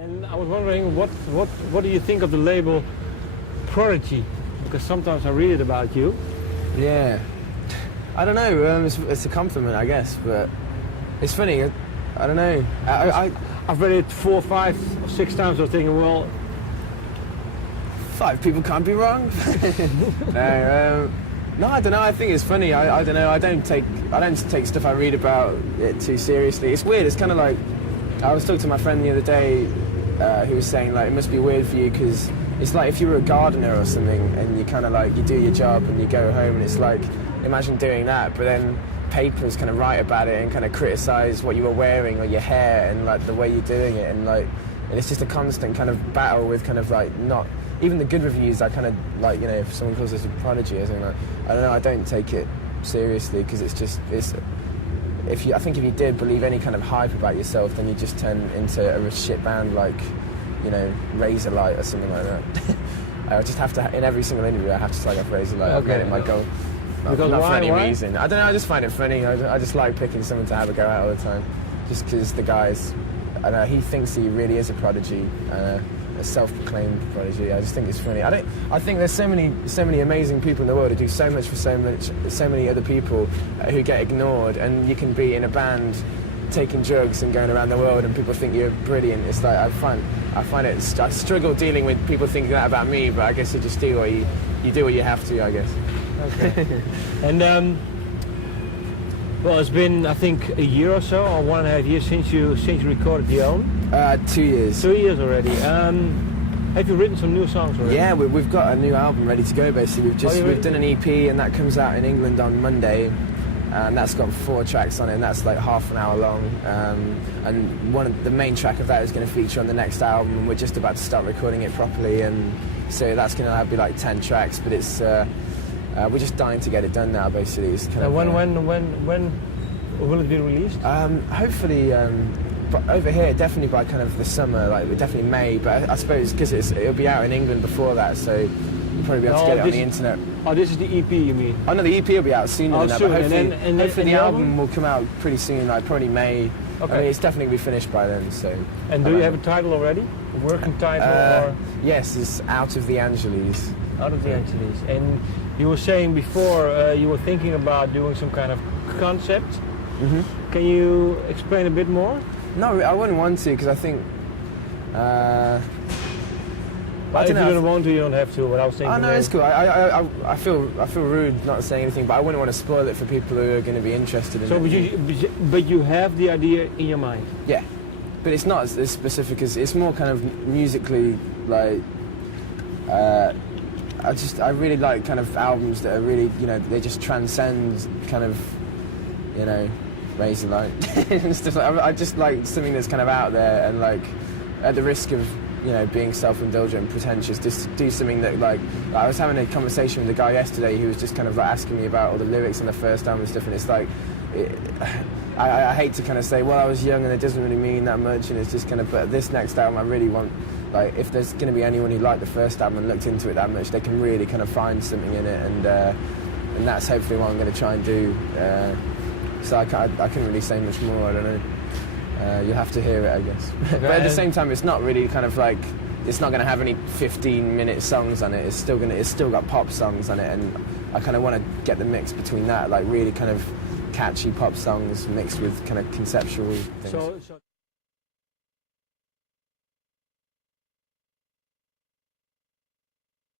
And I was wondering, what do you think of the label Prodigy? Because sometimes I read it about you. Yeah, I don't know. It's a compliment, I guess, but it's funny. I don't know. I've read it 4, 5, or 6 times. I was thinking, well, 5 people can't be wrong. No, I don't know. I think it's funny. I don't know. I don't take stuff I read about it too seriously. It's weird. It's kind of like I was talking to my friend the other day who was saying like it must be weird for you because it's like if you were a gardener or something and you kind of like you do your job and you go home and it's like imagine doing that, but then papers kind of write about it and kind of criticise what you were wearing or your hair and like the way you're doing it and it's just a constant kind of battle with kind of like not even the good reviews. I kind of like if someone calls us a prodigy or something like I don't know. I don't take it seriously because I think if you did believe any kind of hype about yourself, then you just turn into a shit band like, Razorlight or something like that. I just have to, in every single interview, I have to slag off Razorlight. I've made it my goal. Not for any reason. I don't know, I just find it funny. I just like picking someone to have a go at all the time. Just because the guy's, I don't know, he thinks he really is a prodigy. A self-proclaimed prodigy. I just think it's funny. I think there's so many amazing people in the world who do so much for so many other people who get ignored, and you can be in a band taking drugs and going around the world and people think you're brilliant. It's like I find it I struggle dealing with people thinking that about me, but I guess you just do what you have to, I guess. Okay. And well, it's been I think a year or so, or 1.5 years since you recorded the own. 2 years. 2 years already. Have you written some new songs already? Yeah, we've got a new album ready to go. Basically, we've done an EP, and that comes out in England on Monday, and that's got 4 tracks on it, and that's like half an hour long. And the main track of that is going to feature on the next album, and we're just about to start recording it properly, and so that's going to be like 10 tracks. But it's we're just dying to get it done now. Basically, it's kind of when will it be released? Hopefully. But over here, definitely by kind of the summer, like definitely May. But I suppose because it'll be out in England before that, so you'll probably be able to get it on the internet. Oh, this is the EP, you mean? Oh no, the EP will be out sooner than that. Soon. But hopefully the album will come out pretty soon, like probably May. Okay. I mean, it's definitely going to be finished by then. So. And do you have a title already? A working title? Or? Yes, it's Out of the Angeles. Out of the Angeles. And you were saying before you were thinking about doing some kind of concept. Mm-hmm. Can you explain a bit more? No, I wouldn't want to because I think. I don't know. If you don't want to, you don't have to. But I was thinking. Oh no, it's cool. I feel rude not saying anything, but I wouldn't want to spoil it for people who are going to be interested in it. So, but you have the idea in your mind. Yeah, but it's not as specific as it's more kind of musically like. I really like kind of albums that are really they just transcend kind of Razorlight and stuff. I just like something that's kind of out there and like at the risk of being self-indulgent and pretentious, just do something that like I was having a conversation with a guy yesterday who was just kind of like asking me about all the lyrics on the first album and stuff, and it's like I hate to kind of say well I was young and it doesn't really mean that much, and it's just kind of, but this next album I really want, like if there's going to be anyone who liked the first album and looked into it that much, they can really kind of find something in it, and that's hopefully what I'm going to try and do. So I couldn't really say much more. I don't know. You'll have to hear it, I guess. Okay. But at the same time, it's not really kind of like it's not going to have any 15-minute songs on it. It's still got pop songs on it, and I kind of want to get the mix between that, like really kind of catchy pop songs mixed with kind of conceptual things.